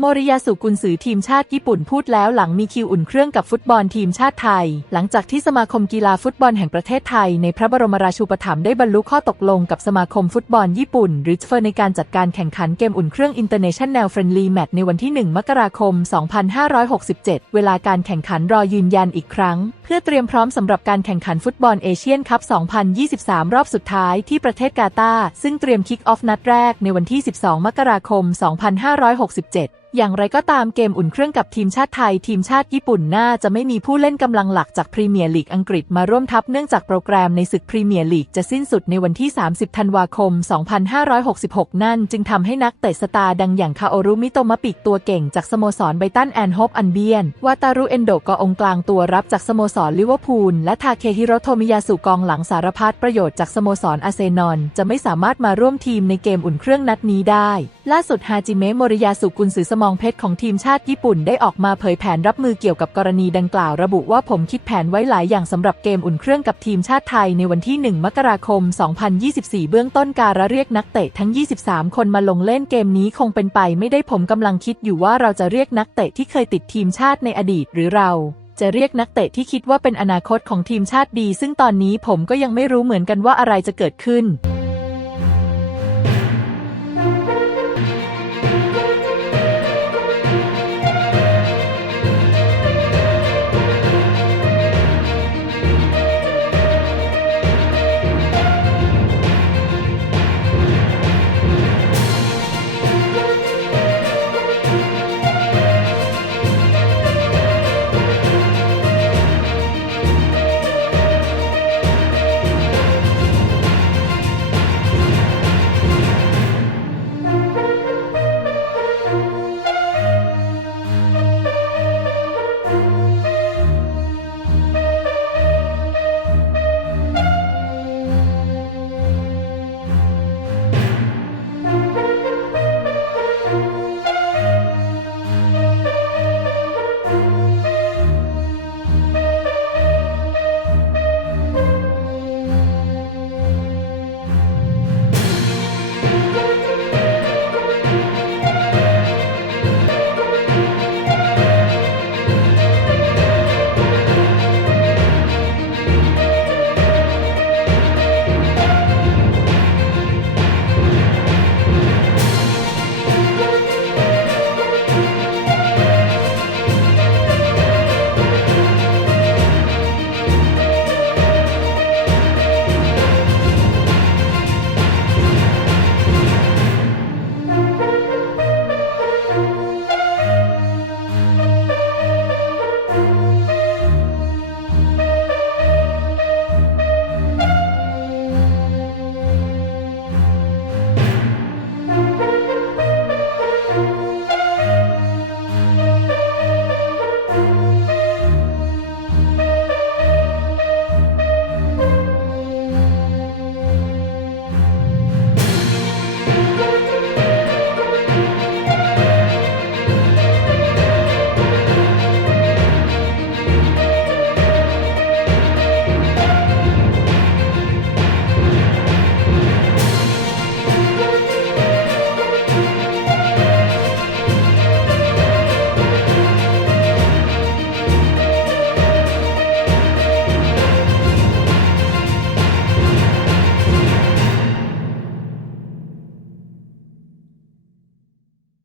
โมริยาสุกุนซือทีมชาติญี่ปุ่นพูดแล้วหลังมีคิวอุ่นเครื่องกับฟุตบอลทีมชาติไทย หลังจากที่สมาคมกีฬาฟุตบอลแห่งประเทศไทย ในพระบรมราชูปถัมภ์ได้บรรลุข้อตกลงกับสมาคมฟุตบอลญี่ปุ่นรือเฟอร์ในการจัดการแข่งขันเกมอุ่นเครื่อง International Friendly Match ในวันที่ 1 มกราคม 2567 เวลาการแข่งขันรอยืนยันอีกครั้ง เพื่อเตรียมพร้อมสำหรับการแข่งขันฟุตบอลเอเชียนคัพ 2023 รอบสุดท้ายที่ประเทศกาตาร์ซึ่งเตรียมคิกออฟนัดแรกในวันที่ 12 มกราคม 2567 อย่างไรก็ตามเกมอุ่นเครื่องกับทีมชาติไทย ทีมชาติญี่ปุ่นน่าจะไม่มีผู้เล่นกำลังหลักจากพรีเมียร์ลีกอังกฤษมาร่วมทัพเนื่องจากโปรแกรมในศึกพรีเมียร์ลีกจะสิ้นสุดในวันที่ 30 ธันวาคม 2566 นั่นจึงทำให้นักเตะสตาร์ดังอย่างคาโอรุมิโตมะปิกตัวเก่งจากสโมสรไบตันแอนด์โฮปอันเบียน วาตารุเอนโดก็องกลางตัวรับจากสโมสรลิเวอร์พูลและทาเคฮิโรโทมิยาสุกองหลังสารพัดประโยชน์จากสโมสรอาเซนอลจะไม่สามารถมาร่วมทีมในเกมอุ่นเครื่องนัดนี้ได้ ล่าสุดฮาจิเมะโมริยาสุกุนซือสมองเพชรของทีมชาติญี่ปุ่นได้ออกมาเผยแผนรับมือเกี่ยวกับกรณีดังกล่าวระบุว่าผมคิดแผนไว้หลายอย่างสำหรับเกมอุ่นเครื่องกับทีมชาติไทยในวันที่ 1 มกราคม 2024 เบื้องต้นการเรียกนักเตะทั้ง 23 คนมาลงเล่นเกมนี้คงเป็นไปไม่ได้ผมกำลังคิดอยู่ว่าเราจะเรียกนักเตะที่เคยติดทีมชาติในอดีตหรือเราจะเรียกนักเตะที่คิดว่าเป็นอนาคตของทีมชาติดี ซึ่งตอนนี้ผมก็ยังไม่รู้เหมือนกันว่าอะไรจะเกิดขึ้น